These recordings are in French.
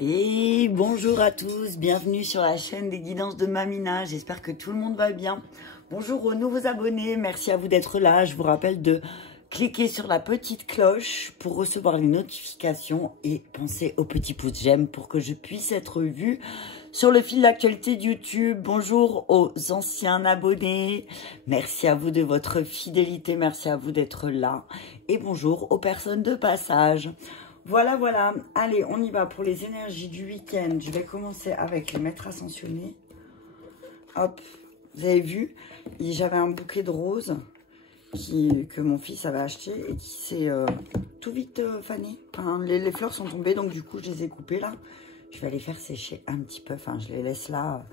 Et bonjour à tous, bienvenue sur la chaîne des guidances de Mamina, j'espère que tout le monde va bien. Bonjour aux nouveaux abonnés, merci à vous d'être là. Je vous rappelle de cliquer sur la petite cloche pour recevoir les notifications et pensez au petit pouce j'aime pour que je puisse être vue sur le fil d'actualité de YouTube. Bonjour aux anciens abonnés, merci à vous de votre fidélité, merci à vous d'être là. Et bonjour aux personnes de passage. Voilà, allez, on y va pour les énergies du week-end. Je vais commencer avec les maîtres ascensionnés. Hop, vous avez vu, j'avais un bouquet de roses que mon fils avait acheté et qui s'est tout vite fané. Enfin, les fleurs sont tombées, donc du coup, je les ai coupées là. Je vais les faire sécher un petit peu, enfin, je les laisse là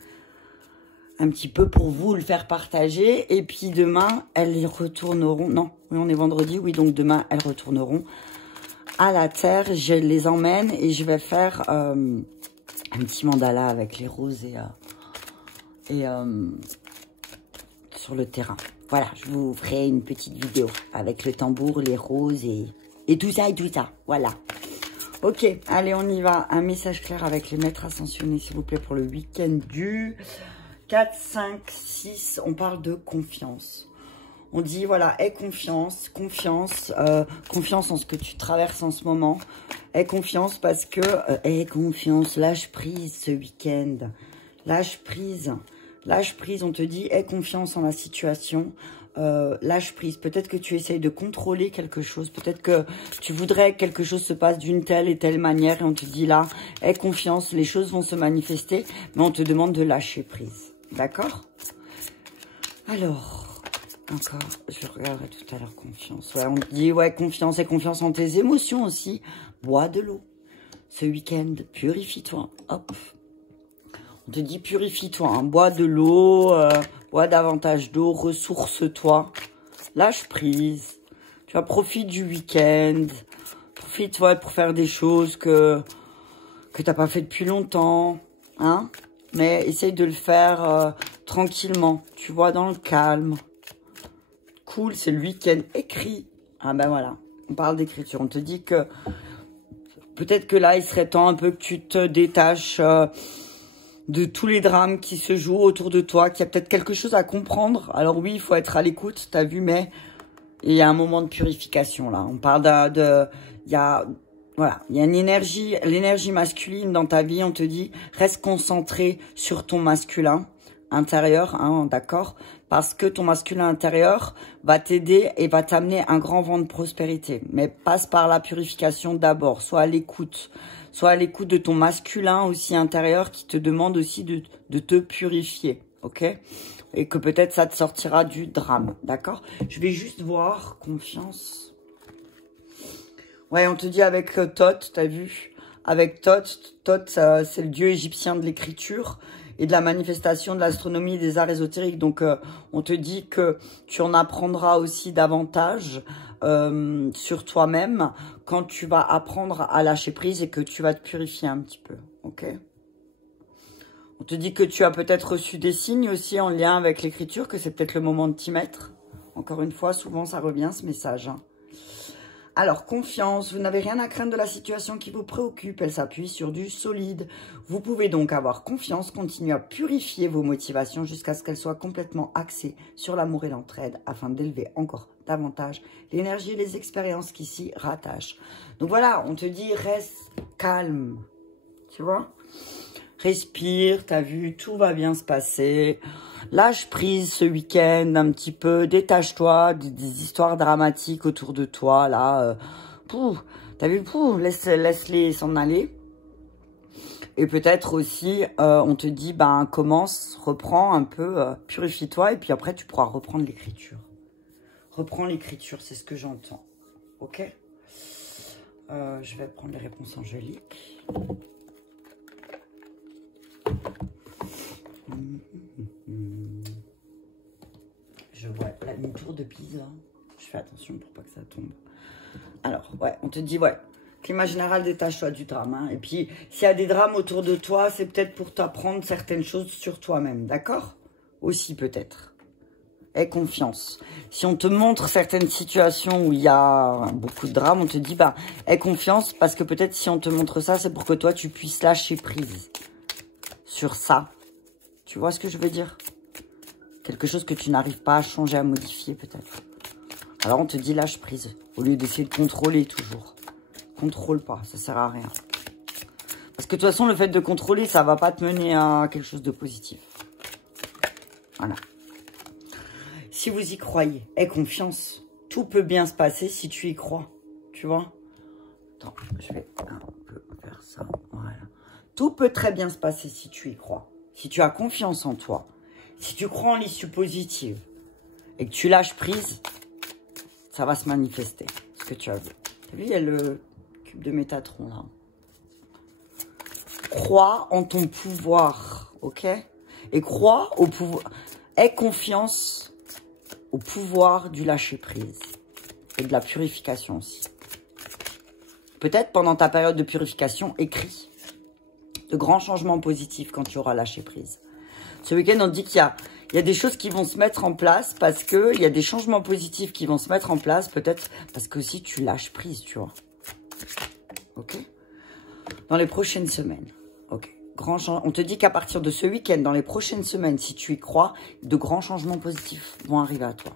un petit peu pour vous le faire partager. Et puis demain, elles y retourneront. Non, oui, on est vendredi, oui, donc demain, elles retourneront à la terre. Je les emmène et je vais faire un petit mandala avec les roses et sur le terrain. Voilà, je vous ferai une petite vidéo avec le tambour, les roses et tout ça, voilà. Ok, allez, on y va. Un message clair avec les maîtres ascensionnés, s'il vous plaît, pour le week-end du 4, 5, 6. On parle de confiance. On dit, voilà, aie confiance, confiance en ce que tu traverses en ce moment. Aie confiance parce que, aie confiance, lâche prise ce week-end. Lâche prise, on te dit, aie confiance en la situation. Lâche prise, peut-être que tu essayes de contrôler quelque chose, peut-être que tu voudrais que quelque chose se passe d'une telle et telle manière et on te dit là, aie confiance, les choses vont se manifester, mais on te demande de lâcher prise, d'accord? Alors... Encore, je regarderai tout à l'heure confiance. Ouais, on te dit, ouais, confiance et confiance en tes émotions aussi. Bois de l'eau. Ce week-end, purifie-toi. Hop. On te dit, purifie-toi. Hein. Bois de l'eau, bois davantage d'eau, ressource-toi. Lâche prise. Tu vois, profite du week-end. Profite, ouais, pour faire des choses que t'as pas fait depuis longtemps. Hein. Mais essaye de le faire tranquillement. Tu vois, dans le calme. Cool, c'est le week-end écrit. Ah ben voilà, on parle d'écriture. On te dit que peut-être que là, il serait temps un peu que tu te détaches de tous les drames qui se jouent autour de toi, qu'il y a peut-être quelque chose à comprendre. Alors oui, il faut être à l'écoute, t'as vu, mais il y a un moment de purification là. On parle il y a une énergie, l'énergie masculine dans ta vie. On te dit, reste concentré sur ton masculin intérieur, hein, d'accord? Parce que ton masculin intérieur va t'aider et va t'amener un grand vent de prospérité. Mais passe par la purification d'abord. Sois à l'écoute. Sois à l'écoute de ton masculin aussi intérieur qui te demande aussi de te purifier, ok? Et que peut-être ça te sortira du drame, d'accord? Je vais juste voir, confiance. Ouais, on te dit avec Thoth, t'as vu? Avec Thoth, c'est le dieu égyptien de l'écriture et de la manifestation de l'astronomie et des arts ésotériques. Donc, on te dit que tu en apprendras aussi davantage sur toi-même quand tu vas apprendre à lâcher prise et que tu vas te purifier un petit peu, ok? On te dit que tu as peut-être reçu des signes aussi en lien avec l'écriture, que c'est peut-être le moment de t'y mettre. Encore une fois, souvent, ça revient, ce message, hein. Alors, confiance, vous n'avez rien à craindre de la situation qui vous préoccupe, elle s'appuie sur du solide. Vous pouvez donc avoir confiance, continuer à purifier vos motivations jusqu'à ce qu'elles soient complètement axées sur l'amour et l'entraide afin d'élever encore davantage l'énergie et les expériences qui s'y rattachent. Donc voilà, on te dit reste calme, tu vois? Respire, t'as vu, tout va bien se passer. Lâche prise ce week-end un petit peu, détache-toi des histoires dramatiques autour de toi, là. T'as vu, laisse-les s'en aller. Et peut-être aussi, on te dit, ben, commence, reprends un peu, purifie-toi, et puis après, tu pourras reprendre l'écriture. Reprends l'écriture, c'est ce que j'entends. Ok? Je vais prendre les réponses angéliques. Je vois une tour de Pise là. Je fais attention pour pas que ça tombe. Alors, ouais, on te dit, ouais, climat général, détache-toi du drame. Hein. Et puis, s'il y a des drames autour de toi, c'est peut-être pour t'apprendre certaines choses sur toi-même, d'accord? Aussi, peut-être. Aie confiance. Si on te montre certaines situations où il y a beaucoup de drame, on te dit, bah, aie confiance parce que peut-être si on te montre ça, c'est pour que toi, tu puisses lâcher prise sur ça. Tu vois ce que je veux dire? Quelque chose que tu n'arrives pas à changer, à modifier peut-être. Alors on te dit lâche prise, au lieu d'essayer de contrôler toujours. Contrôle pas, ça sert à rien. Parce que de toute façon, le fait de contrôler, ça va pas te mener à quelque chose de positif. Voilà. Si vous y croyez, aie confiance. Tout peut bien se passer si tu y crois. Tu vois? Attends, je vais un peu faire ça. Voilà. Tout peut très bien se passer si tu y crois. Si tu as confiance en toi. Si tu crois en l'issue positive. Et que tu lâches prise, ça va se manifester. Ce que tu as vu. Tu as vu, il y a le cube de Métatron là. Crois en ton pouvoir. Ok? Et crois au pouvoir. Aie confiance au pouvoir du lâcher-prise et de la purification aussi. Peut-être pendant ta période de purification, écris de grands changements positifs quand tu auras lâché prise. Ce week-end, on dit qu'il y a des choses qui vont se mettre en place parce qu'il y a des changements positifs qui vont se mettre en place, peut-être parce que si tu lâches prise, tu vois. Ok? Dans les prochaines semaines. Ok. On te dit qu'à partir de ce week-end, dans les prochaines semaines, si tu y crois, de grands changements positifs vont arriver à toi.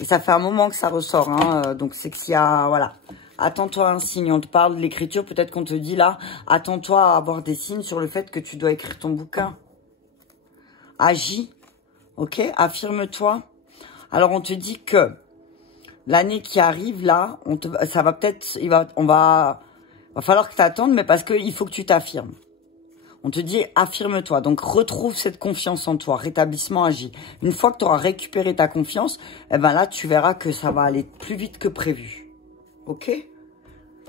Et ça fait un moment que ça ressort, hein, donc c'est qu'il y a, voilà, attends-toi à un signe. On te parle de l'écriture, peut-être qu'on te dit là, attends-toi à avoir des signes sur le fait que tu dois écrire ton bouquin. Agis, ok, affirme-toi. Alors on te dit que l'année qui arrive là, ça va peut-être, va falloir que tu attendes, mais parce qu'il faut que tu t'affirmes. On te dit, affirme-toi. Donc, retrouve cette confiance en toi. Rétablissement agit. Une fois que tu auras récupéré ta confiance, eh ben là, tu verras que ça va aller plus vite que prévu. Ok?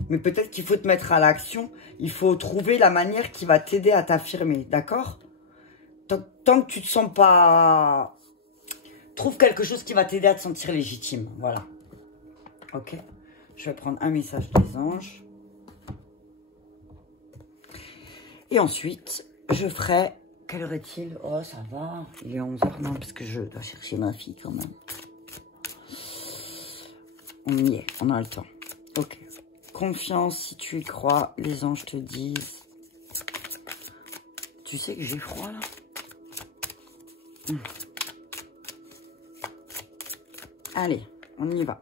Mais peut-être qu'il faut te mettre à l'action. Il faut trouver la manière qui va t'aider à t'affirmer. D'accord? Tant que tu te sens pas... Trouve quelque chose qui va t'aider à te sentir légitime. Voilà. Ok? Je vais prendre un message des anges. Et ensuite, je ferai... Quelle heure est-il? Oh, ça va. Il est 11h. Non, parce que je dois chercher ma fille quand même. On y est. On a le temps. Ok. Confiance, si tu y crois. Les anges te disent... Tu sais que j'ai froid, là? Allez, on y va.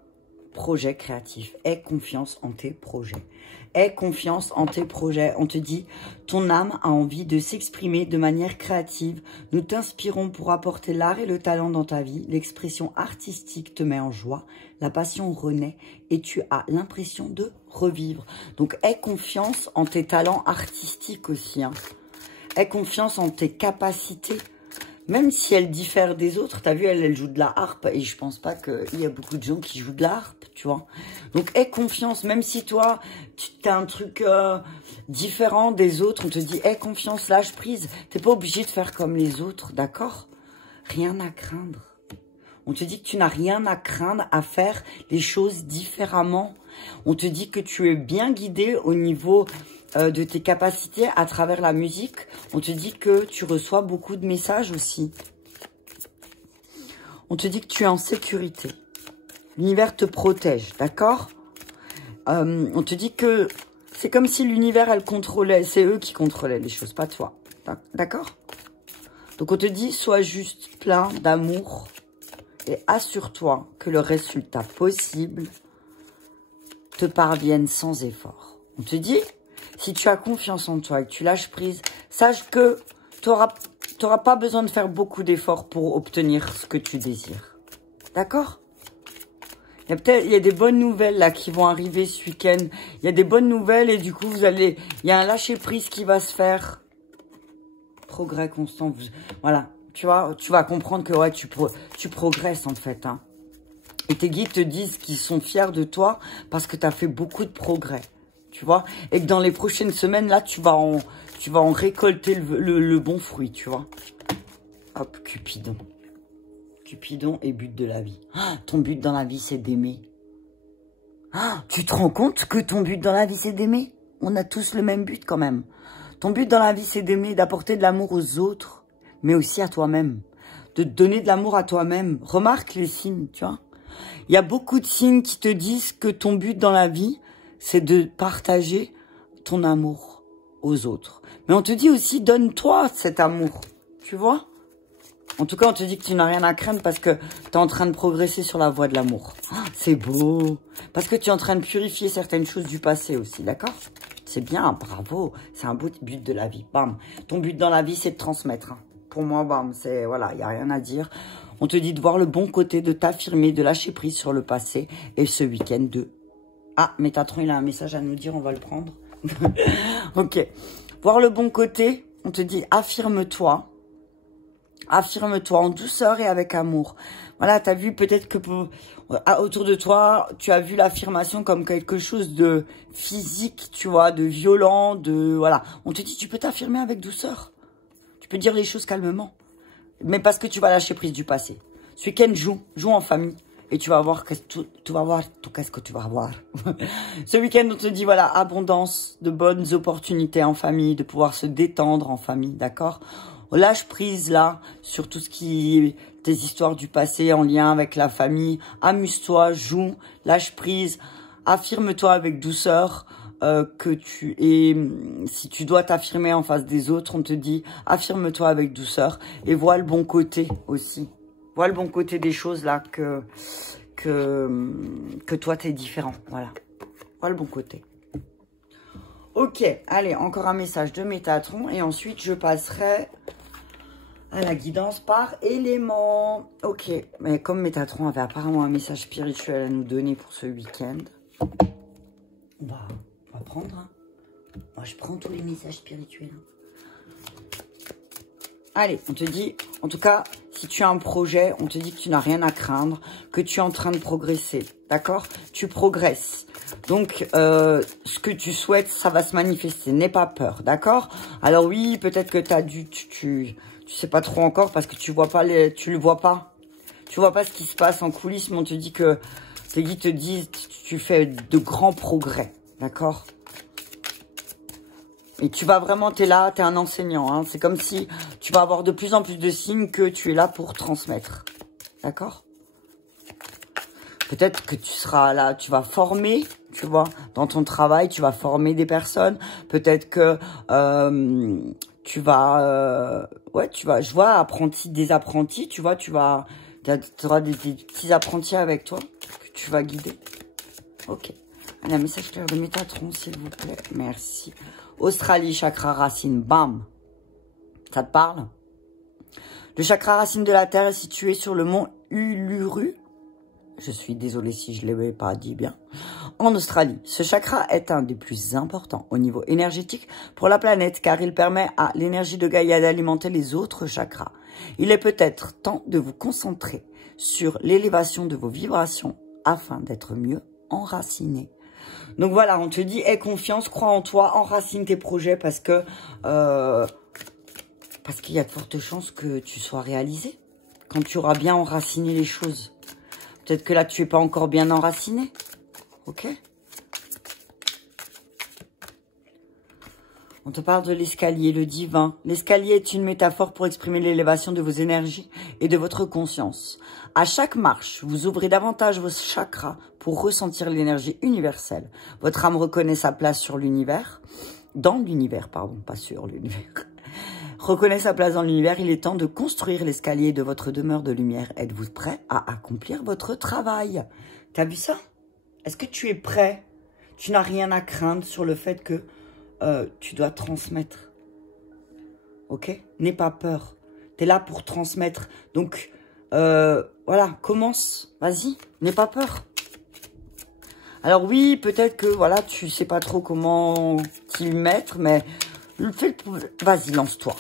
Projet créatif. Aie confiance en tes projets. Aie confiance en tes projets. On te dit, ton âme a envie de s'exprimer de manière créative. Nous t'inspirons pour apporter l'art et le talent dans ta vie. L'expression artistique te met en joie. La passion renaît et tu as l'impression de revivre. Donc, aie confiance en tes talents artistiques aussi. Hein. Aie confiance en tes capacités. Même si elle diffère des autres, t'as vu, elle joue de la harpe. Et je pense pas qu'il y a beaucoup de gens qui jouent de la harpe, tu vois. Donc, aie confiance. Même si toi, tu as un truc différent des autres, on te dit, aie confiance, lâche prise. T'es pas obligé de faire comme les autres, d'accord? Rien à craindre. On te dit que tu n'as rien à craindre à faire les choses différemment. On te dit que tu es bien guidé au niveau... de tes capacités à travers la musique. On te dit que tu reçois beaucoup de messages aussi. On te dit que tu es en sécurité. L'univers te protège, d'accord? On te dit que c'est comme si l'univers, elle contrôlait. C'est eux qui contrôlaient les choses, pas toi. D'accord? Donc on te dit, sois juste plein d'amour et assure-toi que le résultat possible te parvienne sans effort. On te dit... Si tu as confiance en toi et que tu lâches prise, sache que tu n'auras pas besoin de faire beaucoup d'efforts pour obtenir ce que tu désires. D'accord? Il y a des bonnes nouvelles là qui vont arriver ce week-end. Il y a des bonnes nouvelles et du coup, il y a un lâcher prise qui va se faire. Progrès constant. Voilà. Tu vois, tu vas comprendre que ouais, tu progresses en fait. Hein. Et tes guides te disent qu'ils sont fiers de toi parce que tu as fait beaucoup de progrès. Tu vois, et que dans les prochaines semaines, là, tu vas en récolter le bon fruit, tu vois. Hop, Cupidon. Cupidon est but de la vie. Ah, ton but dans la vie, c'est d'aimer. Ah, tu te rends compte que ton but dans la vie, c'est d'aimer? On a tous le même but quand même. Ton but dans la vie, c'est d'aimer, d'apporter de l'amour aux autres, mais aussi à toi-même. de te donner de l'amour à toi-même. Remarque les signes, tu vois. Il y a beaucoup de signes qui te disent que ton but dans la vie, c'est de partager ton amour aux autres. Mais on te dit aussi, donne-toi cet amour, tu vois. En tout cas, on te dit que tu n'as rien à craindre parce que tu es en train de progresser sur la voie de l'amour. Ah, c'est beau. Parce que tu es en train de purifier certaines choses du passé aussi, d'accord? C'est bien, bravo. C'est un beau but de la vie. Bam. Ton but dans la vie, c'est de transmettre. Hein. Pour moi, bam, c'est, voilà, il n'y a rien à dire. On te dit de voir le bon côté, de t'affirmer, de lâcher prise sur le passé. Et ce week-end de... Ah, Métatron, il a un message à nous dire, on va le prendre. Ok. Voir le bon côté, on te dit affirme-toi. Affirme-toi en douceur et avec amour. Voilà, tu as vu peut-être que autour de toi, tu as vu l'affirmation comme quelque chose de physique, tu vois, de violent, de... Voilà, on te dit tu peux t'affirmer avec douceur. Tu peux dire les choses calmement. Mais parce que tu vas lâcher prise du passé. Ce week-end, joue en famille. Et tu vas voir qu'est-ce que tu vas voir. Ce week-end, on te dit, voilà, abondance, de bonnes opportunités en famille, de pouvoir se détendre en famille, d'accord? Lâche prise, là, sur tout ce qui est tes histoires du passé en lien avec la famille. Amuse-toi, joue, lâche prise, affirme-toi avec douceur. Et si tu dois t'affirmer en face des autres, on te dit, affirme-toi avec douceur. Et vois le bon côté aussi. Vois le bon côté des choses, là, que toi, t'es différent. Voilà. Vois le bon côté. Ok, allez, encore un message de Métatron. Et ensuite, je passerai à la guidance par élément. Ok, mais comme Métatron avait apparemment un message spirituel à nous donner pour ce week-end, on va prendre. Hein. Moi, je prends tous les messages spirituels. Hein. Allez, on te dit, en tout cas, si tu as un projet, on te dit que tu n'as rien à craindre, que tu es en train de progresser, d'accord? Tu progresses. Donc, ce que tu souhaites, ça va se manifester. N'aie pas peur, d'accord? Alors oui, peut-être que tu sais pas trop encore parce que tu le vois pas. Tu vois pas ce qui se passe en coulisses, mais on te dit que tes guides te disent tu fais de grands progrès, d'accord? Et tu vas vraiment, t'es là, t'es un enseignant. Hein. C'est comme si tu vas avoir de plus en plus de signes que tu es là pour transmettre. D'accord? Peut-être que tu seras là, tu vas former, tu vois, dans ton travail, tu vas former des personnes. Peut-être que tu vas, je vois des apprentis, tu vois, tu auras des petits apprentis avec toi que tu vas guider. Ok. Un message clair de Métatron, s'il vous plaît. Merci. Australie, chakra racine, bam. Ça te parle? Le chakra racine de la Terre est situé sur le mont Uluru. Je suis désolée si je ne l'ai pas dit bien. En Australie, ce chakra est un des plus importants au niveau énergétique pour la planète car il permet à l'énergie de Gaïa d'alimenter les autres chakras. Il est peut-être temps de vous concentrer sur l'élévation de vos vibrations afin d'être mieux enraciné. Donc voilà, on te dit, aie confiance, crois en toi, enracine tes projets parce qu'il y a de fortes chances que tu sois réalisé quand tu auras bien enraciné les choses. Peut-être que là, tu n'es pas encore bien enraciné. Ok? On te parle de l'escalier, le divin. L'escalier est une métaphore pour exprimer l'élévation de vos énergies et de votre conscience. À chaque marche, vous ouvrez davantage vos chakras pour ressentir l'énergie universelle. Votre âme reconnaît sa place sur l'univers. Dans l'univers, pardon, pas sur l'univers. Reconnaît sa place dans l'univers. Il est temps de construire l'escalier de votre demeure de lumière. Êtes-vous prêt à accomplir votre travail? T'as vu ça? Est-ce que tu es prêt? Tu n'as rien à craindre sur le fait que tu dois transmettre. Ok? N'aie pas peur. Tu es là pour transmettre. Donc, voilà, commence. Vas-y, n'aie pas peur. Alors oui, peut-être que, voilà, tu sais pas trop comment t'y mettre, mais vas-y, lance-toi.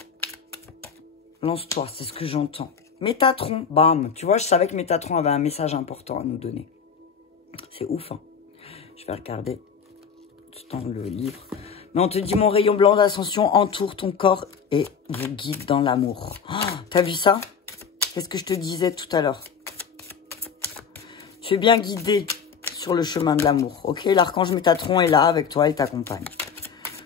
Lance-toi, c'est ce que j'entends. Métatron, bam. Tu vois, je savais que Métatron avait un message important à nous donner. C'est ouf, hein. Je vais regarder dans le livre. Mais on te dit, mon rayon blanc d'ascension entoure ton corps et vous guide dans l'amour. Oh, t'as vu ça? Qu'est-ce que je te disais tout à l'heure? Tu es bien guidé sur le chemin de l'amour. Ok, l'archange Métatron est là avec toi et t'accompagne.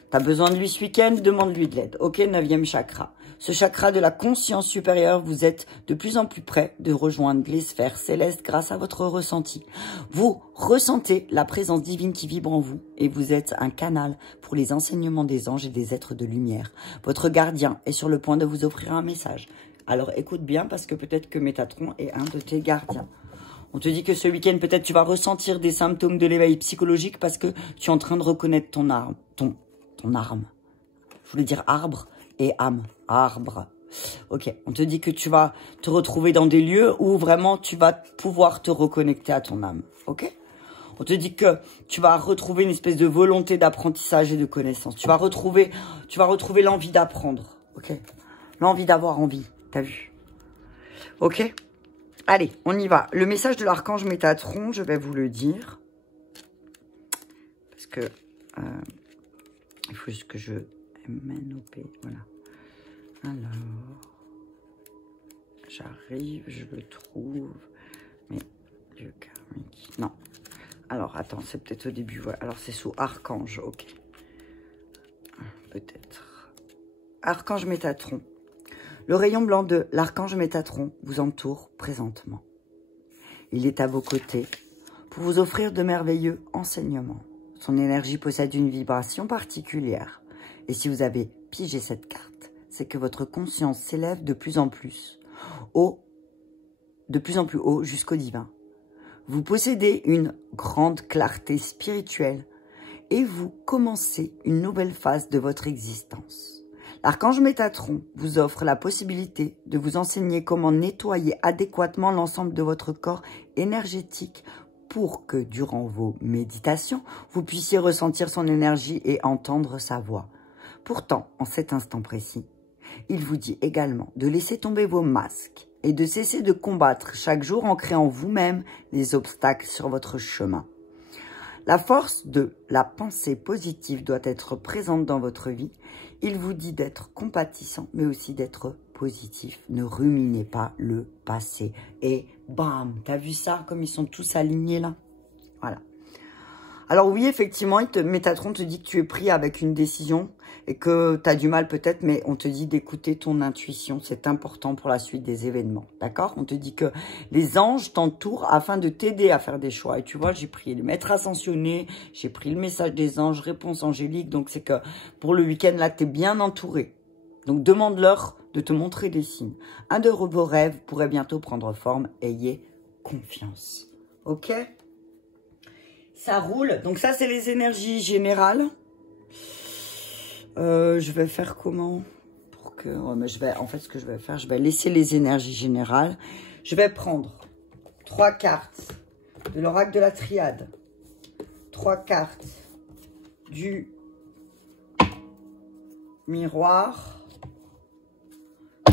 T'as besoin de lui ce week-end, demande-lui de l'aide. Ok, 9e chakra. ce chakra de la conscience supérieure, vous êtes de plus en plus près de rejoindre les sphères célestes grâce à votre ressenti. Vous ressentez la présence divine qui vibre en vous et vous êtes un canal pour les enseignements des anges et des êtres de lumière. Votre gardien est sur le point de vous offrir un message. Alors écoute bien parce que peut-être que Métatron est un de tes gardiens. On te dit que ce week-end, peut-être tu vas ressentir des symptômes de l'éveil psychologique parce que tu es en train de reconnaître ton arme. Ton arme. Je voulais dire arbre et âme. Arbre. Ok, on te dit que tu vas te retrouver dans des lieux où vraiment tu vas pouvoir te reconnecter à ton âme. Ok? On te dit que tu vas retrouver une espèce de volonté d'apprentissage et de connaissance. Tu vas retrouver l'envie d'apprendre. Ok? L'envie d'avoir envie. T'as vu? Ok? Allez, on y va. Le message de l'archange Métatron, je vais vous le dire. Parce que il faut juste que je MNOP, voilà. Alors, j'arrive, je le trouve. Mais, lieu karmique, non. Alors, attends, c'est peut-être au début, voilà. Alors, c'est sous archange, ok. Peut-être. Archange Métatron. Le rayon blanc de l'archange Métatron vous entoure présentement. Il est à vos côtés pour vous offrir de merveilleux enseignements. Son énergie possède une vibration particulière. Et si vous avez pigé cette carte, c'est que votre conscience s'élève de plus en plus haut jusqu'au divin. Vous possédez une grande clarté spirituelle et vous commencez une nouvelle phase de votre existence. L'archange Métatron vous offre la possibilité de vous enseigner comment nettoyer adéquatement l'ensemble de votre corps énergétique pour que, durant vos méditations, vous puissiez ressentir son énergie et entendre sa voix. Pourtant, en cet instant précis, il vous dit également de laisser tomber vos masques et de cesser de combattre chaque jour en créant vous-même les obstacles sur votre chemin. La force de la pensée positive doit être présente dans votre vie. Il vous dit d'être compatissant, mais aussi d'être positif. Ne ruminez pas le passé. Et bam, t'as vu ça, comme ils sont tous alignés là? Voilà. Alors oui, effectivement, Métatron te dit que tu es pris avec une décision et que tu as du mal peut-être, mais on te dit d'écouter ton intuition. C'est important pour la suite des événements, d'accord? On te dit que les anges t'entourent afin de t'aider à faire des choix. Et tu vois, j'ai pris le maître ascensionné, j'ai pris le message des anges, réponse angélique. Donc c'est que pour le week-end, là, tu es bien entouré. Donc demande-leur de te montrer des signes. Un de vos rêves pourrait bientôt prendre forme. Ayez confiance, ok? Ça roule. Donc ça, c'est les énergies générales. Je vais faire comment pour que... Ouais, mais en fait, ce que je vais faire, je vais laisser les énergies générales. Je vais prendre 3 cartes de l'oracle de la triade. 3 cartes du miroir.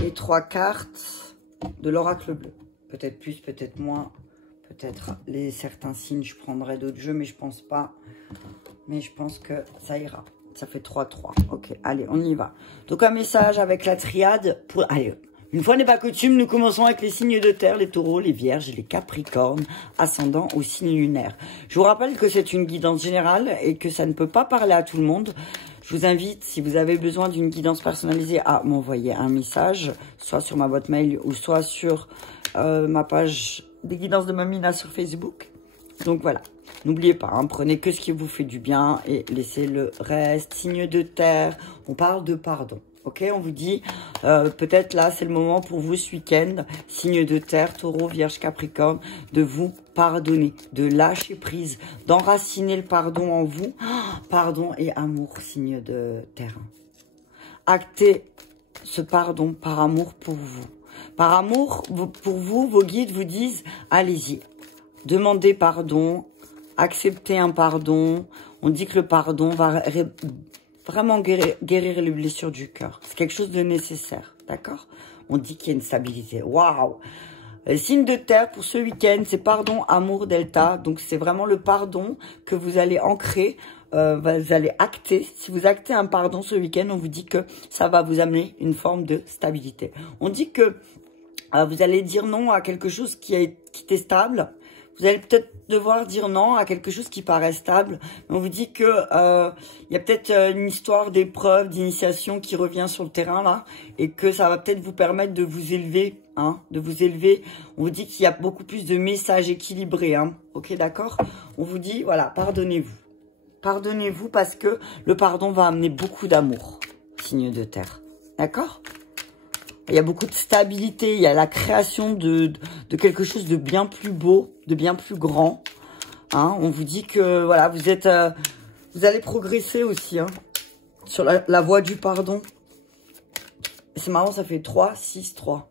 Et 3 cartes de l'oracle bleu. Peut-être plus, peut-être moins. Peut-être certains signes, je prendrai d'autres jeux, mais je pense pas. Mais je pense que ça ira. Ça fait 3-3. Ok, allez, on y va. Donc, un message avec la triade. Allez, une fois n'est pas coutume, nous commençons avec les signes de terre, les taureaux, les vierges et les capricornes, ascendant au signe lunaire. Je vous rappelle que c'est une guidance générale et que ça ne peut pas parler à tout le monde. Je vous invite, si vous avez besoin d'une guidance personnalisée, à m'envoyer un message, soit sur ma boîte mail ou soit sur ma page des guidances de Mamina sur Facebook. Donc voilà, n'oubliez pas, hein, prenez que ce qui vous fait du bien et laissez le reste. Signe de terre, on parle de pardon. Ok, on vous dit, peut-être là, c'est le moment pour vous ce week-end, signe de terre, taureau, vierge, capricorne, de vous pardonner, de lâcher prise, d'enraciner le pardon en vous. Pardon et amour, signe de terre. Actez ce pardon par amour pour vous. Par amour pour vous, vos guides vous disent, allez-y, demandez pardon, acceptez un pardon. On dit que le pardon va vraiment guérir les blessures du cœur. C'est quelque chose de nécessaire, d'accord? On dit qu'il y a une stabilité. Waouh! Signe de terre pour ce week-end, c'est pardon, amour, delta. Donc, c'est vraiment le pardon que vous allez ancrer, vous allez acter. Si vous actez un pardon ce week-end, on vous dit que ça va vous amener une forme de stabilité. On dit que vous allez dire non à quelque chose qui était stable. Vous allez peut-être devoir dire non à quelque chose qui paraît stable. On vous dit que y a peut-être une histoire d'épreuve, d'initiation qui revient sur le terrain là, et que ça va peut-être vous permettre de vous élever, hein, de vous élever. On vous dit qu'il y a beaucoup plus de messages équilibrés, hein. Ok, d'accord. On vous dit voilà, pardonnez-vous, pardonnez-vous parce que le pardon va amener beaucoup d'amour, signe de terre, d'accord. Il y a beaucoup de stabilité, il y a la création de quelque chose de bien plus beau, de bien plus grand. Hein, on vous dit que voilà, vous allez progresser aussi, hein, sur la voie du pardon. C'est marrant, ça fait 3, 6, 3.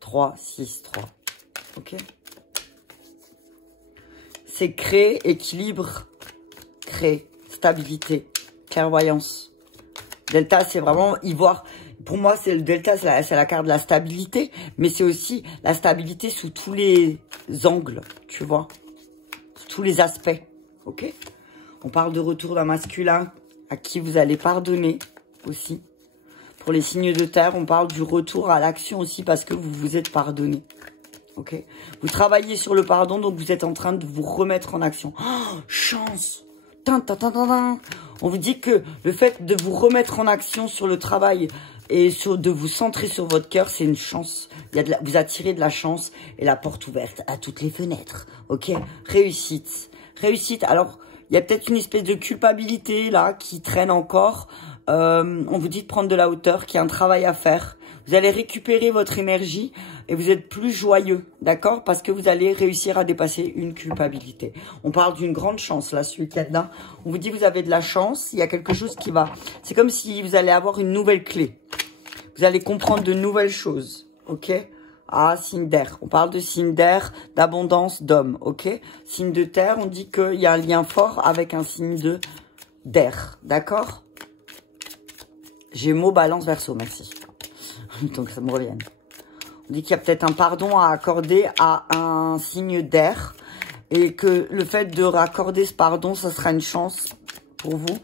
3, 6, 3. Ok. C'est créer, équilibre, créer, stabilité, clairvoyance. Delta, c'est vraiment y voir. Pour moi, c'est le delta, c'est la carte de la stabilité, mais c'est aussi la stabilité sous tous les angles, tu vois, sous tous les aspects, ok. On parle de retour d'un masculin à qui vous allez pardonner aussi. Pour les signes de terre, on parle du retour à l'action aussi parce que vous vous êtes pardonné, ok. Vous travaillez sur le pardon, donc vous êtes en train de vous remettre en action. Oh, chance. On vous dit que le fait de vous remettre en action sur le travail et de vous centrer sur votre cœur, c'est une chance. Vous attirez de la chance et la porte ouverte à toutes les fenêtres. Ok, réussite. Réussite. Alors, il y a peut-être une espèce de culpabilité là qui traîne encore. On vous dit de prendre de la hauteur, qu'il y a un travail à faire. Vous allez récupérer votre énergie et vous êtes plus joyeux, d'accord? Parce que vous allez réussir à dépasser une culpabilité. On parle d'une grande chance, là, ce week-end. On vous dit que vous avez de la chance, il y a quelque chose qui va... C'est comme si vous allez avoir une nouvelle clé. Vous allez comprendre de nouvelles choses, ok? Ah, signe d'air. On parle de signe d'air, d'abondance, d'homme, ok? Signe de terre, on dit qu'il y a un lien fort avec un signe d'air, d'accord? Gémeaux, balance, verseau, merci. Donc ça me revienne. On dit qu'il y a peut-être un pardon à accorder à un signe d'air et que le fait de raccorder ce pardon, ça sera une chance pour vous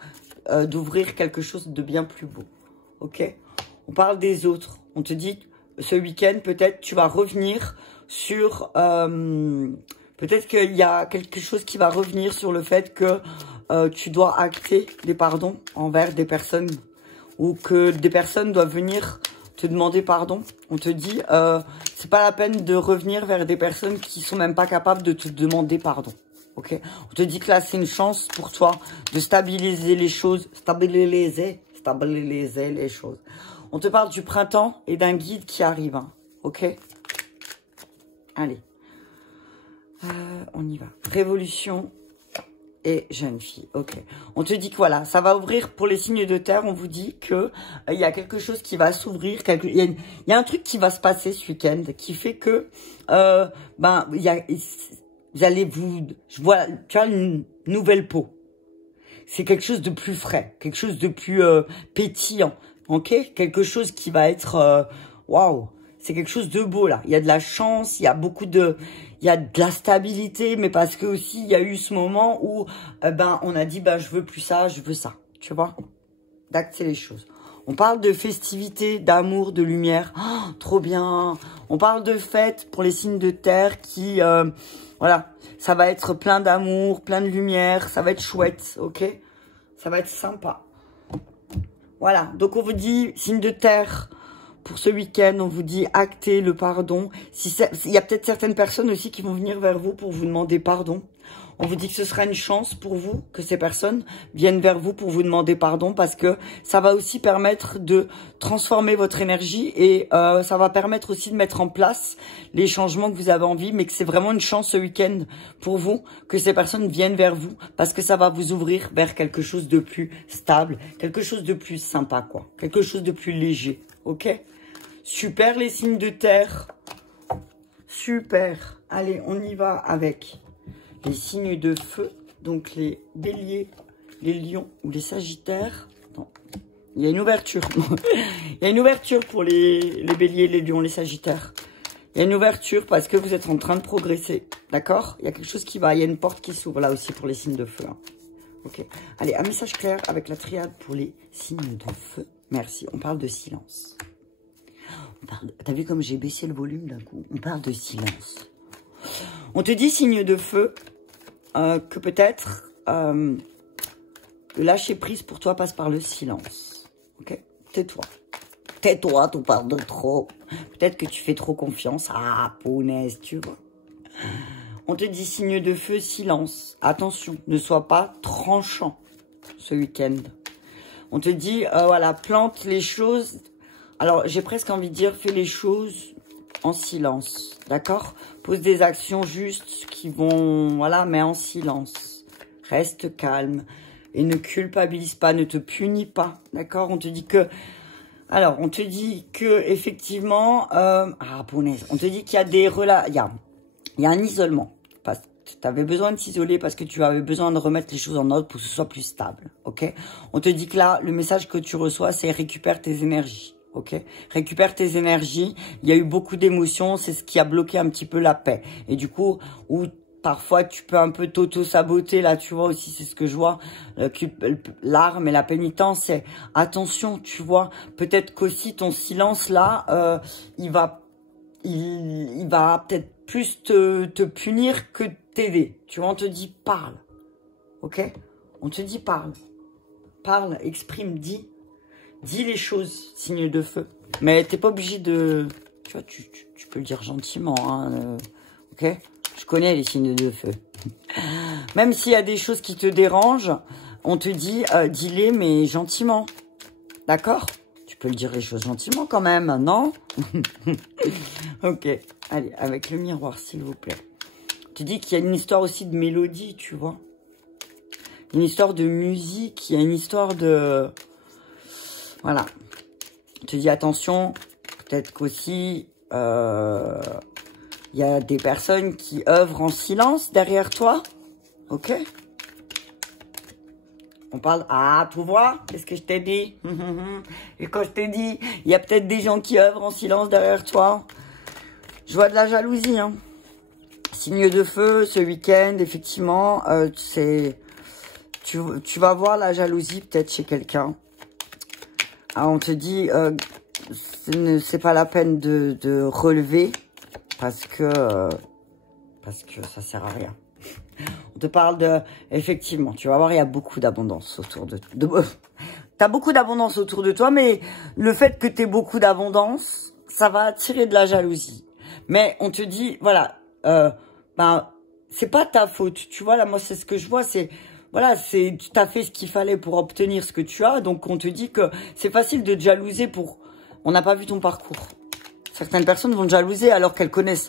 d'ouvrir quelque chose de bien plus beau. Ok? On parle des autres. On te dit ce week-end, peut-être tu vas revenir sur... peut-être qu'il y a quelque chose qui va revenir sur le fait que tu dois acter des pardons envers des personnes ou que des personnes doivent venir te demander pardon. On te dit, c'est pas la peine de revenir vers des personnes qui sont même pas capables de te demander pardon. Ok? On te dit que là, c'est une chance pour toi de stabiliser les choses, stabiliser les choses. On te parle du printemps et d'un guide qui arrive, hein, ok? Allez, on y va. Révolution et jeune fille, ok. On te dit que voilà, ça va ouvrir pour les signes de terre. On vous dit que il y a quelque chose qui va s'ouvrir, il y a un truc qui va se passer ce week-end qui fait que vous allez je vois, tu as une nouvelle peau. C'est quelque chose de plus frais, quelque chose de plus pétillant, ok? Quelque chose qui va être waouh. C'est quelque chose de beau là. Il y a de la chance, il y a il y a de la stabilité, mais parce que aussi il y a eu ce moment où on a dit je veux plus ça, je veux ça. Tu vois? D'acter les choses. On parle de festivité, d'amour, de lumière. Oh, trop bien. On parle de fête pour les signes de terre qui voilà, ça va être plein d'amour, plein de lumière, ça va être chouette, ok? Ça va être sympa. Voilà, donc on vous dit signe de terre. Pour ce week-end, on vous dit acter le pardon. Il y a peut-être certaines personnes aussi qui vont venir vers vous pour vous demander pardon. On vous dit que ce sera une chance pour vous, que ces personnes viennent vers vous pour vous demander pardon parce que ça va aussi permettre de transformer votre énergie et ça va permettre aussi de mettre en place les changements que vous avez envie, mais que c'est vraiment une chance ce week-end pour vous que ces personnes viennent vers vous parce que ça va vous ouvrir vers quelque chose de plus stable, quelque chose de plus sympa, quoi, quelque chose de plus léger, ok? Super les signes de terre. Super. Allez, on y va avec les signes de feu. Donc les béliers, les lions ou les sagittaires. Non. Il y a une ouverture. Il y a une ouverture pour les béliers, les lions, les sagittaires. Il y a une ouverture parce que vous êtes en train de progresser. D'accord? Il y a quelque chose qui va. Il y a une porte qui s'ouvre là aussi pour les signes de feu. Hein. Ok. Allez, un message clair avec la triade pour les signes de feu. Merci. On parle de silence. T'as vu comme j'ai baissé le volume d'un coup? On parle de silence. On te dit, signe de feu, que peut-être le lâcher prise pour toi passe par le silence. Ok? Tais-toi. Tais-toi, tu parles de trop. Peut-être que tu fais trop confiance. Ah, punaise, tu vois. On te dit, signe de feu, silence. Attention, ne sois pas tranchant ce week-end. On te dit, voilà, plante les choses. Alors, j'ai presque envie de dire, fais les choses en silence, d'accord? Pose des actions justes qui vont, voilà, mais en silence. Reste calme et ne culpabilise pas, ne te punis pas, d'accord? On te dit que, alors, on te dit que, effectivement, punaise, on te dit qu'il y a des il y a un isolement. Tu avais besoin de s'isoler parce que tu avais besoin de remettre les choses en ordre pour que ce soit plus stable, ok? On te dit que là, le message que tu reçois, c'est récupère tes énergies, ok? Récupère tes énergies. Il y a eu beaucoup d'émotions, c'est ce qui a bloqué un petit peu la paix. Et du coup, où parfois tu peux un peu t'auto-saboter, là, tu vois aussi, c'est ce que je vois. L'arme et la pénitence, c'est attention, tu vois. Peut-être qu'aussi ton silence, là, il va peut-être plus te punir que t'aider. Tu vois, on te dit parle. Ok? On te dit parle. Parle, exprime, dis. Dis les choses, signe de feu. Mais t'es pas obligé de... Tu vois, tu peux le dire gentiment. Hein, ok? Je connais les signes de feu. Même s'il y a des choses qui te dérangent, on te dit dis-les, mais gentiment. D'accord? Tu peux le dire les choses gentiment quand même, non? Ok. Allez, avec le miroir, s'il vous plaît. Tu dis qu'il y a une histoire aussi de mélodie, tu vois. Une histoire de musique, il y a une histoire de... Voilà. Je te dis attention, peut-être qu'aussi, il y a des personnes qui œuvrent en silence derrière toi. Ok? On parle... Ah, tu vois? Qu'est-ce que je t'ai dit? Et quand je t'ai dit, il y a peut-être des gens qui œuvrent en silence derrière toi. Je vois de la jalousie, hein. Signe de feu, ce week-end, effectivement, tu vas voir la jalousie peut-être chez quelqu'un. Ah, on te dit, c'est pas la peine de relever parce que ça sert à rien. On te parle de, effectivement, tu vas voir, il y a beaucoup d'abondance autour de toi. T'as beaucoup d'abondance autour de toi, mais le fait que t'aies beaucoup d'abondance, ça va attirer de la jalousie. Mais on te dit, voilà, c'est pas ta faute. Tu vois, là, moi, c'est ce que je vois, c'est, voilà, tu as fait ce qu'il fallait pour obtenir ce que tu as. Donc, on te dit que c'est facile de te jalouser on n'a pas vu ton parcours. Certaines personnes vont te jalouser alors qu'elles connaissent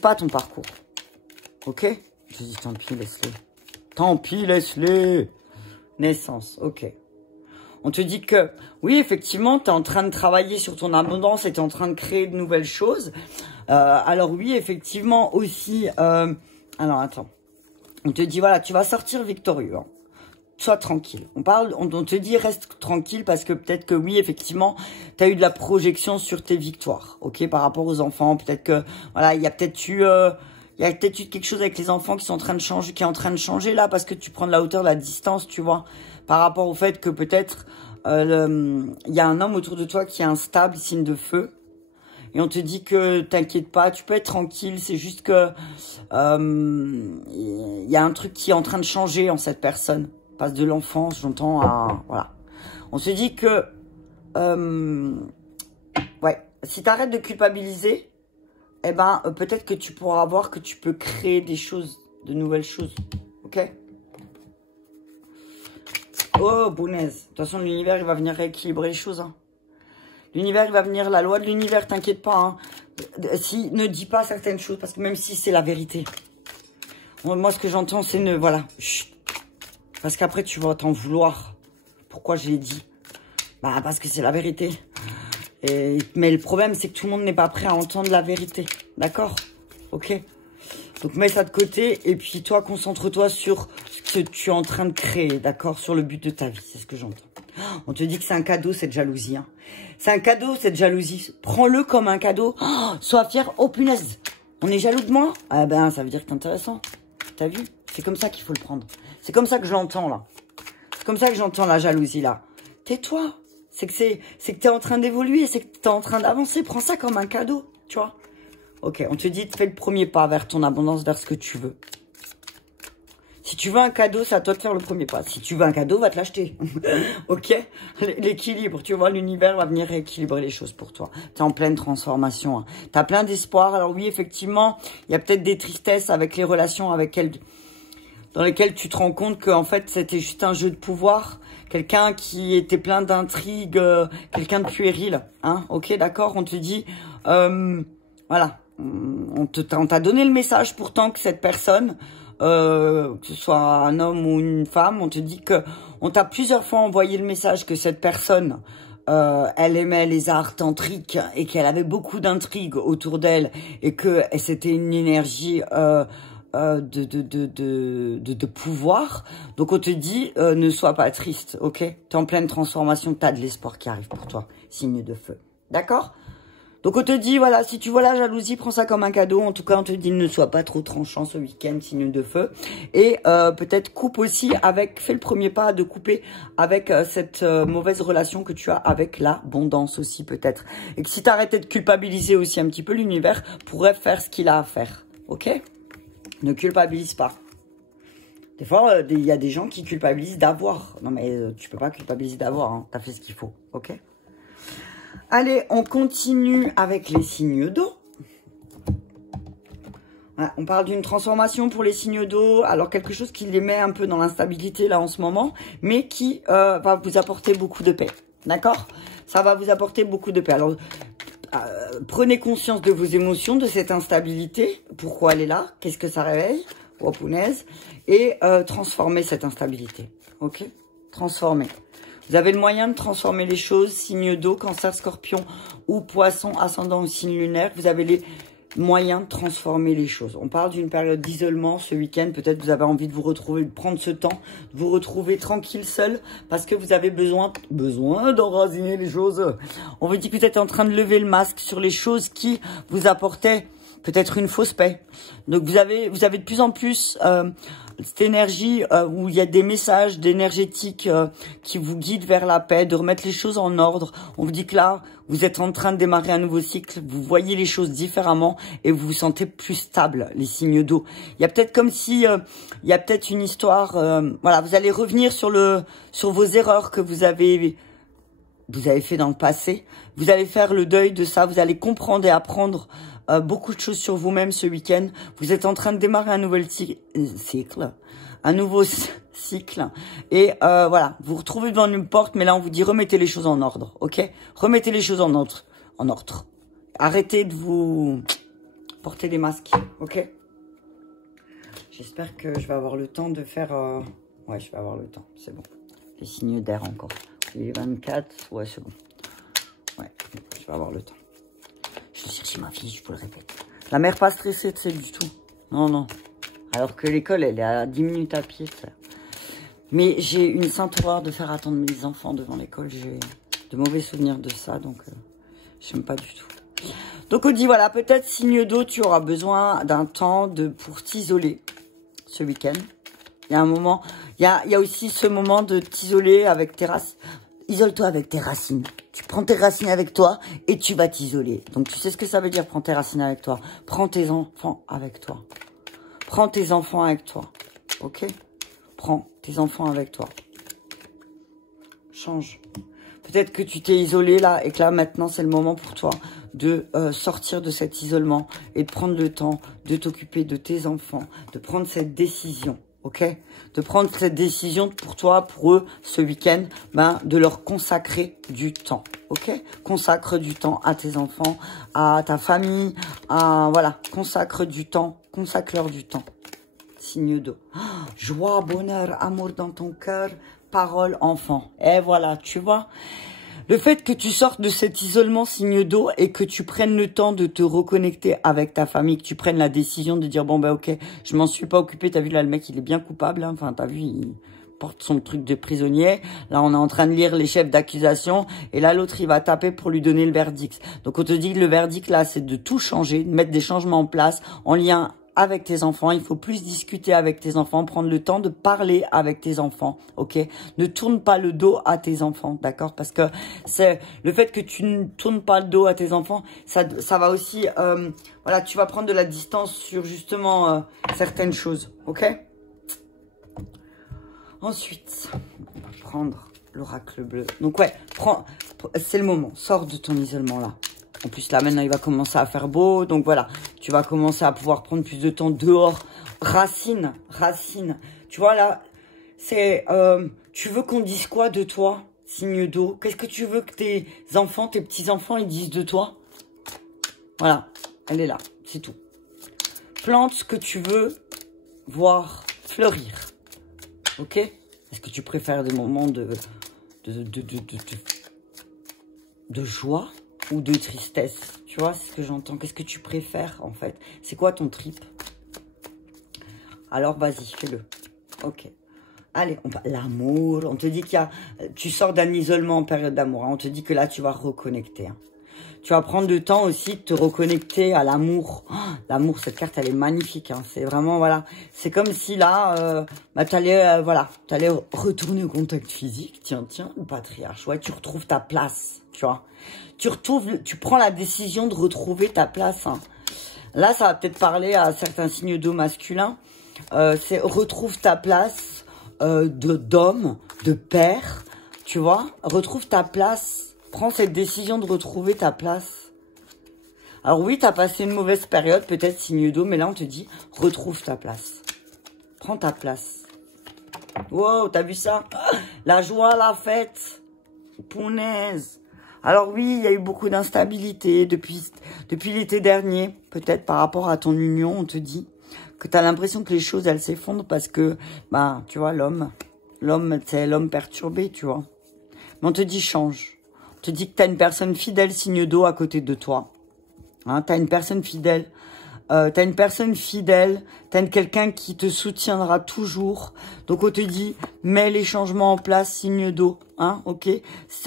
pas ton parcours. Ok? Je dis, tant pis, laisse-les. Tant pis, laisse-les. Naissance, ok. On te dit que, oui, effectivement, tu es en train de travailler sur ton abondance et tu es en train de créer de nouvelles choses. Alors oui, effectivement, aussi... alors, attends. On te dit, voilà, tu vas sortir victorieux. Hein. Sois tranquille. On te dit, reste tranquille parce que peut-être que, oui, effectivement, tu as eu de la projection sur tes victoires. Ok, par rapport aux enfants. Peut-être que, voilà, il y a peut-être eu... quelque chose avec les enfants qui sont en train de changer, qui est en train de changer là, parce que tu prends de la hauteur, de la distance, tu vois, par rapport au fait que peut-être il y a un homme autour de toi qui est instable, signe de feu, et on te dit que t'inquiète pas, tu peux être tranquille, c'est juste que il y a un truc qui est en train de changer en cette personne, passe de l'enfance, j'entends, à voilà. On se dit que ouais, si t'arrêtes de culpabiliser, eh ben, peut-être que tu pourras voir que tu peux créer des choses, de nouvelles choses. Ok? Oh, punaise. De toute façon, l'univers, il va venir rééquilibrer les choses. Hein. L'univers, il va venir, la loi de l'univers, t'inquiète pas. Hein. Ne dis pas certaines choses, parce que même si c'est la vérité. Moi, ce que j'entends, c'est voilà. Chut. Parce qu'après, tu vas t'en vouloir. Pourquoi je l'ai dit? Bah, parce que c'est la vérité. Mais le problème, c'est que tout le monde n'est pas prêt à entendre la vérité. D'accord? Ok? Donc, mets ça de côté. Et puis, toi, concentre-toi sur ce que tu es en train de créer. D'accord? Sur le but de ta vie. C'est ce que j'entends. On te dit que c'est un cadeau, cette jalousie. Hein. C'est un cadeau, cette jalousie. Prends-le comme un cadeau. Oh, sois fier. Oh, punaise. On est jaloux de moi? Ah ben, ça veut dire que t'es intéressant. T'as vu? C'est comme ça qu'il faut le prendre. C'est comme ça que je l'entends, là. C'est comme ça que j'entends la jalousie, là. Tais-toi. C'est que t'es en train d'évoluer, c'est que t'es en train d'avancer. Prends ça comme un cadeau, tu vois. Ok, on te dit, fais le premier pas vers ton abondance, vers ce que tu veux. Si tu veux un cadeau, c'est à toi de faire le premier pas. Si tu veux un cadeau, va te l'acheter. Ok? L'équilibre, tu vois, l'univers va venir rééquilibrer les choses pour toi. Tu es en pleine transformation. Hein. Tu as plein d'espoir. Alors oui, effectivement, il y a peut-être des tristesses avec les relations dans lesquelles tu te rends compte que en fait, c'était juste un jeu de pouvoir. Quelqu'un qui était plein d'intrigues, quelqu'un de puéril. Hein? Ok, d'accord? On te dit, voilà, on t'a donné le message pourtant que cette personne... que ce soit un homme ou une femme, on te dit que on t'a plusieurs fois envoyé le message que cette personne, elle aimait les arts tantriques et qu'elle avait beaucoup d'intrigues autour d'elle et que c'était une énergie de pouvoir. Donc on te dit ne sois pas triste, ok? T'es en pleine transformation, t'as de l'espoir qui arrive pour toi, signe de feu, d'accord? Donc on te dit, voilà, si tu vois la jalousie, prends ça comme un cadeau. En tout cas, on te dit, ne sois pas trop tranchant ce week-end, signe de feu. Et peut-être coupe aussi fais le premier pas de couper avec cette mauvaise relation que tu as avec l'abondance aussi peut-être. Et que si tu arrêtais de culpabiliser aussi un petit peu, l'univers pourrait faire ce qu'il a à faire. Ok? Ne culpabilise pas. Des fois, il y a des gens qui culpabilisent d'avoir. Non mais tu peux pas culpabiliser d'avoir, hein. Tu as fait ce qu'il faut. Ok? Allez, on continue avec les signes d'eau. Voilà, on parle d'une transformation pour les signes d'eau. Alors, quelque chose qui les met un peu dans l'instabilité là en ce moment, mais qui va vous apporter beaucoup de paix. D'accord? Ça va vous apporter beaucoup de paix. Alors, prenez conscience de vos émotions, de cette instabilité. Pourquoi elle est là? Qu'est-ce que ça réveille? Oh, punaise. Et transformez cette instabilité. Ok? Transformez. Vous avez le moyen de transformer les choses, signe d'eau, cancer, scorpion ou poisson, ascendant ou signe lunaire. Vous avez les moyens de transformer les choses. On parle d'une période d'isolement ce week-end. Peut-être vous avez envie de vous retrouver, de prendre ce temps, de vous retrouver tranquille, seul, parce que vous avez besoin d'enraciner les choses. On vous dit que vous êtes en train de lever le masque sur les choses qui vous apportaient peut-être une fausse paix. Donc vous avez de plus en plus cette énergie où il y a des messages d'énergétique qui vous guident vers la paix, de remettre les choses en ordre. On vous dit que là, vous êtes en train de démarrer un nouveau cycle, vous voyez les choses différemment et vous vous sentez plus stable, les signes d'eau. Il y a peut-être comme si, il y a peut-être une histoire, voilà, vous allez revenir sur vos erreurs que vous avez fait dans le passé. Vous allez faire le deuil de ça, vous allez comprendre et apprendre beaucoup de choses sur vous-même ce week-end. Vous êtes en train de démarrer un nouveau cycle. Un nouveau cycle. Et voilà, vous vous retrouvez devant une porte, mais là, on vous dit remettez les choses en ordre, ok? Remettez les choses en ordre. Arrêtez de vous porter des masques, ok? J'espère que je vais avoir le temps de faire... Ouais, je vais avoir le temps, c'est bon. Les signes d'air encore. Les 24, ouais, c'est bon. Ouais, je vais avoir le temps. Je vais chercher ma fille, je vous le répète. La mère pas stressée, tu sais, du tout. Non, non. Alors que l'école, elle est à 10 minutes à pied, ça. Mais j'ai une sainte horreur de faire attendre mes enfants devant l'école. J'ai de mauvais souvenirs de ça, donc j'aime pas du tout. Donc on dit, voilà, peut-être signe d'eau, tu auras besoin d'un temps pour t'isoler ce week-end. Il y a un moment, il y a aussi ce moment de t'isoler avec tes racines. Isole-toi avec tes racines. Tu prends tes racines avec toi et tu vas t'isoler. Donc, tu sais ce que ça veut dire, prends tes racines avec toi. Prends tes enfants avec toi. Prends tes enfants avec toi. Ok? Prends tes enfants avec toi. Change. Peut-être que tu t'es isolé là et que là, maintenant, c'est le moment pour toi de sortir de cet isolement et de prendre le temps de t'occuper de tes enfants, de prendre cette décision. Ok, de prendre cette décision pour toi, pour eux, ce week-end, de leur consacrer du temps. Ok, consacre du temps à tes enfants, à ta famille, voilà, consacre du temps, consacre-leur du temps. Signe d'eau. Oh, joie, bonheur, amour dans ton cœur, parole, enfant. Et voilà, tu vois. Le fait que tu sortes de cet isolement signe d'eau et que tu prennes le temps de te reconnecter avec ta famille, que tu prennes la décision de dire, bon, ben ok, je m'en suis pas occupé. T'as vu, là, le mec, il est bien coupable. Hein. Enfin, t'as vu, il porte son truc de prisonnier. Là, on est en train de lire les chefs d'accusation. Et là, l'autre, il va taper pour lui donner le verdict. Donc, on te dit que le verdict, là, c'est de tout changer, de mettre des changements en place en lien avec tes enfants, il faut plus discuter avec tes enfants, prendre le temps de parler avec tes enfants, ok? Ne tourne pas le dos à tes enfants, d'accord? Parce que c'est le fait que tu ne tournes pas le dos à tes enfants, ça va aussi, voilà, tu vas prendre de la distance sur justement certaines choses, ok? Ensuite, on va prendre l'oracle bleu. Donc ouais, c'est le moment, sors de ton isolement là. En plus, là, maintenant, il va commencer à faire beau. Donc, voilà, tu vas commencer à pouvoir prendre plus de temps dehors. Racine. Tu vois, là, c'est... tu veux qu'on dise quoi de toi, signe d'eau? Qu'est-ce que tu veux que tes enfants, tes petits-enfants, ils disent de toi? Voilà, elle est là, c'est tout. Plante ce que tu veux voir fleurir. Ok? Est-ce que tu préfères des moments de joie ou de tristesse? Tu vois, c'est ce que j'entends. Qu'est-ce que tu préfères, en fait? C'est quoi ton trip? Alors, vas-y, fais-le. Ok. Allez, l'amour. On te dit qu'il y a... Tu sors d'un isolement en période d'amour. Hein. On te dit que là, tu vas reconnecter. Hein. Tu vas prendre le temps aussi de te reconnecter à l'amour. Oh, l'amour, cette carte, elle est magnifique. Hein. C'est vraiment, voilà. C'est comme si là, t'allais, voilà, t'allais retourner au contact physique. Tiens, le patriarche. Ouais, tu retrouves ta place, tu vois. Tu prends la décision de retrouver ta place. Hein. Là, ça va peut-être parler à certains signes d'eau masculins. C'est retrouve ta place d'homme, de père, tu vois. Retrouve ta place. Prends cette décision de retrouver ta place. Alors oui, tu as passé une mauvaise période, peut-être signe d'eau, mais là, on te dit, retrouve ta place. Prends ta place. Wow, t'as vu ça? La joie, la fête. Punaise. Alors oui, il y a eu beaucoup d'instabilité depuis l'été dernier. Peut-être par rapport à ton union, on te dit que tu as l'impression que les choses, elles s'effondrent parce que, bah, tu vois, l'homme, c'est l'homme perturbé, tu vois. Mais on te dit, change. On te dit que tu as une personne fidèle, signe d'eau, à côté de toi. Hein, tu as une personne fidèle. Tu as une personne fidèle. Tu as quelqu'un qui te soutiendra toujours. Donc, on te dit, mets les changements en place, signe d'eau. Hein, ok.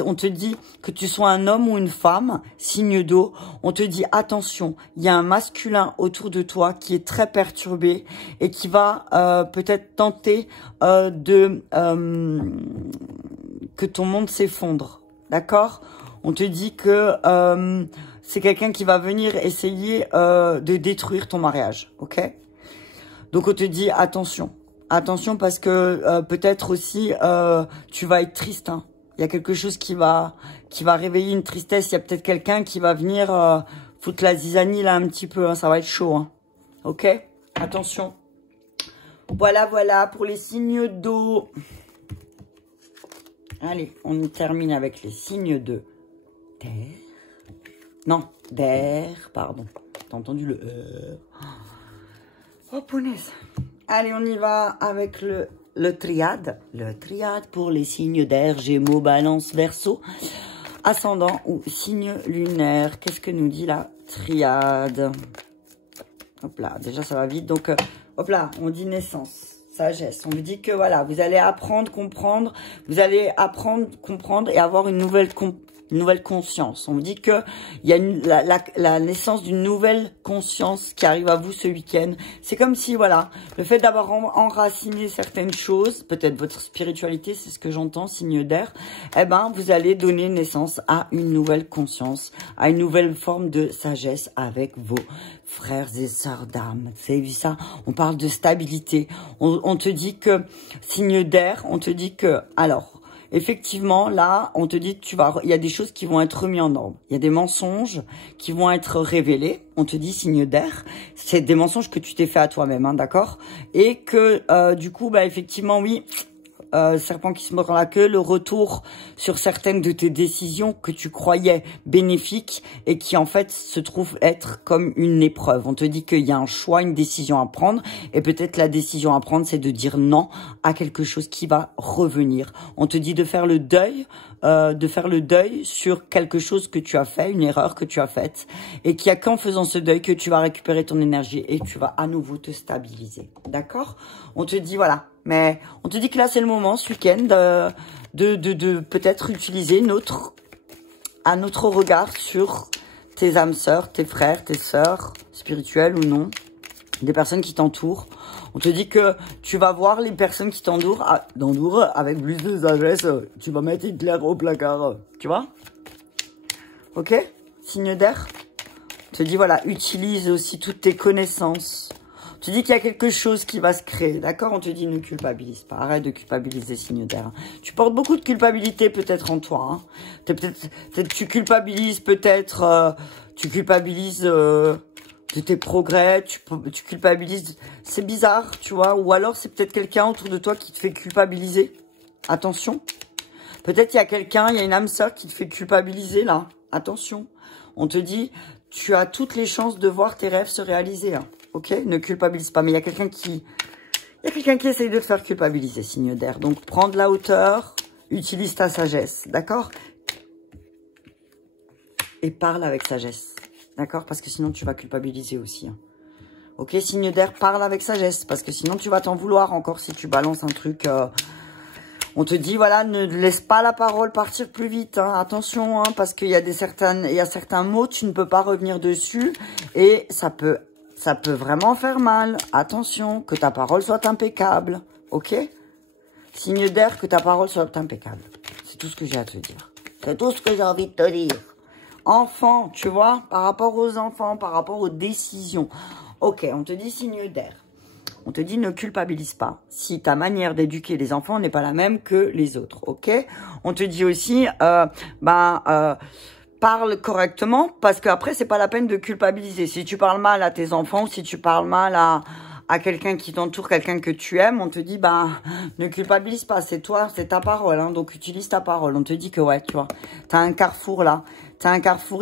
On te dit que tu sois un homme ou une femme, signe d'eau. On te dit, attention, il y a un masculin autour de toi qui est très perturbé et qui va peut-être tenter que ton monde s'effondre. D'accord? On te dit que c'est quelqu'un qui va venir essayer de détruire ton mariage. Ok? Donc, on te dit attention. Attention parce que peut-être aussi, tu vas être triste. Hein. Il y a quelque chose qui va réveiller une tristesse. Il y a peut-être quelqu'un qui va venir foutre la zizanie là un petit peu. Hein. Ça va être chaud. Hein. Ok? Attention. Voilà pour les signes d'eau. Allez, on termine avec les signes de terre. Non, d'air, pardon. T'as entendu le oh, punaise. Allez, on y va avec le triade. Le triade pour les signes d'air, Gémeaux, Balance, Verseau. Ascendant ou signe lunaire. Qu'est-ce que nous dit la triade? Hop là, déjà ça va vite. Donc, hop là, on dit naissance. Sagesse. On vous dit que voilà, vous allez apprendre, comprendre, vous allez apprendre, comprendre et avoir une nouvelle conscience. On vous dit que il y a la naissance d'une nouvelle conscience qui arrive à vous ce week-end. C'est comme si, voilà, le fait d'avoir enraciné certaines choses, peut-être votre spiritualité, c'est ce que j'entends, signe d'air, eh ben, vous allez donner naissance à une nouvelle conscience, à une nouvelle forme de sagesse avec vos frères et sœurs d'âme. Vous avez vu ça? On parle de stabilité. On te dit que, signe d'air, on te dit que, alors, effectivement, là, on te dit que il y a des choses qui vont être remises en ordre. Il y a des mensonges qui vont être révélés. On te dit, signe d'air, c'est des mensonges que tu t'es fait à toi-même, hein, d'accord? Et que, du coup, bah, effectivement, oui, serpent qui se mord la queue, le retour sur certaines de tes décisions que tu croyais bénéfiques et qui en fait se trouvent être comme une épreuve. On te dit qu'il y a un choix, une décision à prendre et peut-être la décision à prendre c'est de dire non à quelque chose qui va revenir. On te dit de faire le deuil sur quelque chose que tu as fait, une erreur que tu as faite et qu'il n'y a qu'en faisant ce deuil que tu vas récupérer ton énergie et que tu vas à nouveau te stabiliser. D'accord? On te dit voilà. Mais on te dit que là, c'est le moment, ce week-end, de peut-être utiliser un autre regard sur tes âmes sœurs, tes frères, tes sœurs, spirituelles ou non. des personnes qui t'entourent. On te dit que tu vas voir les personnes qui t'entourent avec plus de sagesse. Tu vas mettre Hitler au placard, tu vois? Ok? Signe d'air. On te dit, voilà, utilise aussi toutes tes connaissances. On te dit qu'il y a quelque chose qui va se créer, d'accord? On te dit, ne culpabilise pas. Arrête de culpabiliser, signe d'air. Tu portes beaucoup de culpabilité peut-être en toi. Hein. Peut-être tu culpabilises, tu culpabilises de tes progrès, tu culpabilises. C'est bizarre, tu vois? Ou alors c'est peut-être quelqu'un autour de toi qui te fait culpabiliser. Attention. Peut-être il y a quelqu'un, il y a une âme sœur qui te fait culpabiliser là. Attention. On te dit, tu as toutes les chances de voir tes rêves se réaliser. Hein. Ok? Ne culpabilise pas. Mais il y a quelqu'un qui essaye de te faire culpabiliser, signe d'air. Donc, prends de la hauteur, utilise ta sagesse. D'accord? Et parle avec sagesse. D'accord? Parce que sinon, tu vas culpabiliser aussi. Hein. Ok? Signe d'air, parle avec sagesse. Parce que sinon, tu vas t'en vouloir encore si tu balances un truc... On te dit, voilà, ne laisse pas la parole partir plus vite. Hein. Attention, hein, parce qu'il y a certains mots, tu ne peux pas revenir dessus. Et ça peut vraiment faire mal. Attention, que ta parole soit impeccable. Ok? Signe d'air, que ta parole soit impeccable. C'est tout ce que j'ai à te dire. C'est tout ce que j'ai envie de te dire. Enfant, tu vois, par rapport aux enfants, par rapport aux décisions. Ok, on te dit signe d'air. On te dit ne culpabilise pas si ta manière d'éduquer les enfants n'est pas la même que les autres, ok? On te dit aussi, parle correctement parce qu'après, c'est pas la peine de culpabiliser. Si tu parles mal à tes enfants ou si tu parles mal à quelqu'un qui t'entoure, quelqu'un que tu aimes, on te dit, ne culpabilise pas, c'est toi, c'est ta parole, hein, donc utilise ta parole. On te dit que, ouais, tu vois, t'as un carrefour là, il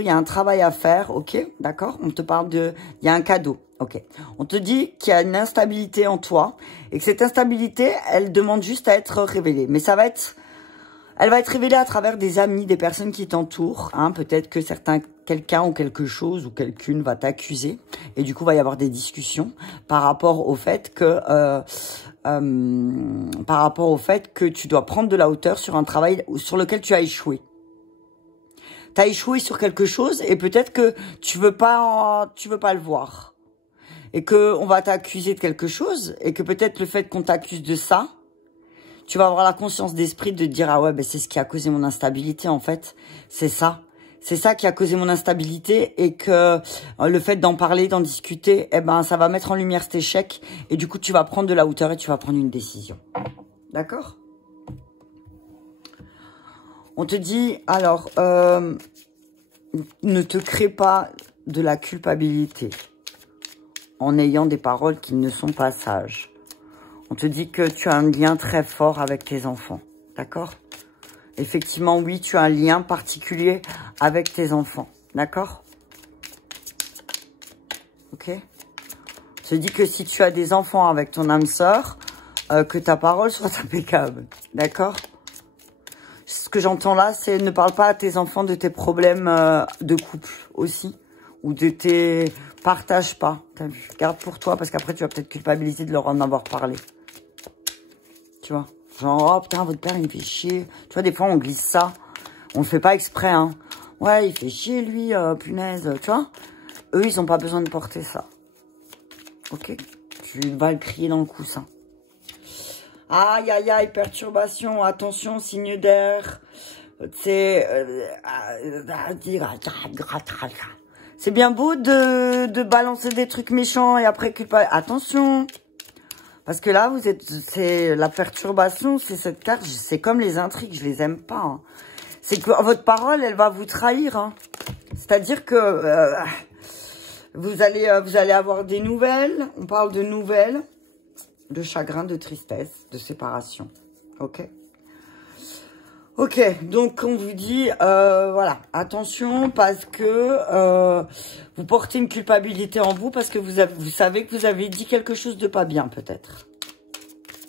y a un travail à faire, ok? D'accord? On te parle il y a un cadeau. Ok. On te dit qu'il y a une instabilité en toi et que cette instabilité, elle demande juste à être révélée. Mais elle va être révélée à travers des amis, des personnes qui t'entourent. Hein. Peut-être que quelqu'un ou quelque chose ou quelqu'une va t'accuser et du coup, il va y avoir des discussions par rapport au fait que tu dois prendre de la hauteur sur un travail sur lequel tu as échoué. Tu as échoué sur quelque chose et peut-être que tu veux pas le voir. Et qu'on va t'accuser de quelque chose, et que peut-être le fait qu'on t'accuse de ça, tu vas avoir la conscience d'esprit de te dire, ah ouais, c'est ce qui a causé mon instabilité, en fait. C'est ça. C'est ça qui a causé mon instabilité, et que le fait d'en parler, d'en discuter, ça va mettre en lumière cet échec, et du coup, tu vas prendre de la hauteur et tu vas prendre une décision. D'accord? On te dit, alors, ne te crée pas de la culpabilité en ayant des paroles qui ne sont pas sages. On te dit que tu as un lien très fort avec tes enfants, d'accord? Effectivement, oui, tu as un lien particulier avec tes enfants, d'accord? Ok? On te dit que si tu as des enfants avec ton âme sœur, que ta parole soit impeccable, d'accord? Ce que j'entends là, c'est ne parle pas à tes enfants de tes problèmes de couple aussi, ou de tes... Partage pas, t'as vu? Garde pour toi, parce qu'après, tu vas peut-être culpabiliser de leur en avoir parlé. Tu vois? Genre, oh putain, votre père, il me fait chier. Tu vois, des fois, on glisse ça. On le fait pas exprès, hein. Ouais, il fait chier, lui, punaise. Tu vois? Eux, ils ont pas besoin de porter ça. Ok? Tu vas le crier dans le coussin. Aïe, aïe, aïe, perturbation. Attention, signe d'air. C'est... C'est bien beau de balancer des trucs méchants et après culpabiliser. Attention, parce que là, c'est la perturbation, c'est cette carte, c'est comme les intrigues, je les aime pas. Hein. C'est que votre parole, elle va vous trahir. Hein. C'est-à-dire que vous allez avoir des nouvelles. On parle de nouvelles, de chagrin, de tristesse, de séparation. Ok? Ok, donc on vous dit, voilà, attention parce que vous portez une culpabilité en vous parce que vous savez que vous avez dit quelque chose de pas bien peut-être.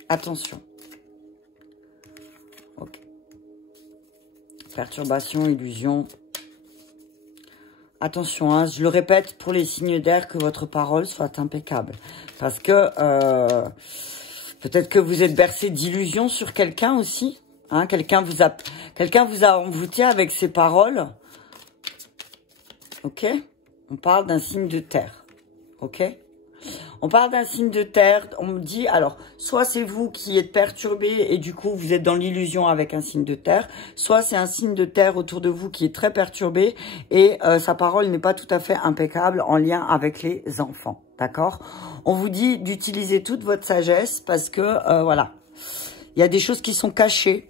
Attention. Ok. Perturbation, illusion. Attention, hein, je le répète pour les signes d'air, que votre parole soit impeccable. Parce que peut-être que vous êtes bercé d'illusions sur quelqu'un aussi. Hein, quelqu'un vous a envoûté avec ses paroles. Ok? On parle d'un signe de terre. Ok? On parle d'un signe de terre. On me dit, alors, soit c'est vous qui êtes perturbé et du coup, vous êtes dans l'illusion avec un signe de terre. Soit c'est un signe de terre autour de vous qui est très perturbé et sa parole n'est pas tout à fait impeccable en lien avec les enfants. D'accord? On vous dit d'utiliser toute votre sagesse parce que, voilà, il y a des choses qui sont cachées.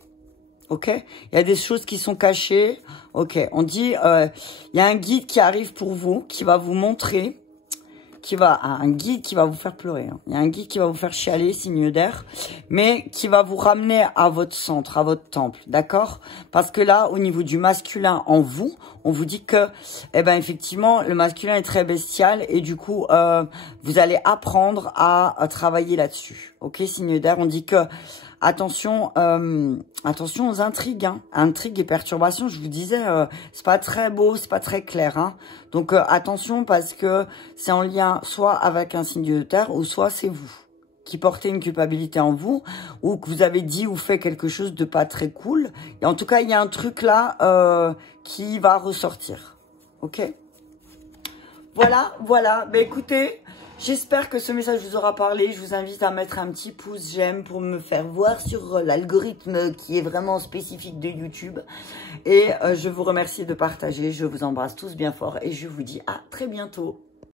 Ok, il y a des choses qui sont cachées. Ok, on dit, il y a un guide qui arrive pour vous, qui va vous montrer, un guide qui va vous faire pleurer. Hein. Il y a un guide qui va vous faire chialer, signe d'air, mais qui va vous ramener à votre centre, à votre temple, d'accord? Parce que là, au niveau du masculin en vous, on vous dit que, eh ben, effectivement, le masculin est très bestial et du coup, vous allez apprendre à travailler là-dessus. Ok, signe d'air, on dit que attention, attention aux intrigues, hein. Intrigues et perturbations. Je vous disais, c'est pas très beau, c'est pas très clair, hein. Donc attention parce que c'est en lien soit avec un signe de terre ou soit c'est vous qui portez une culpabilité en vous ou que vous avez dit ou fait quelque chose de pas très cool. Et en tout cas, il y a un truc là qui va ressortir. Ok. Voilà, voilà. Ben écoutez. J'espère que ce message vous aura parlé. Je vous invite à mettre un petit pouce j'aime pour me faire voir sur l'algorithme qui est vraiment spécifique de YouTube. Et je vous remercie de partager. Je vous embrasse tous bien fort et je vous dis à très bientôt.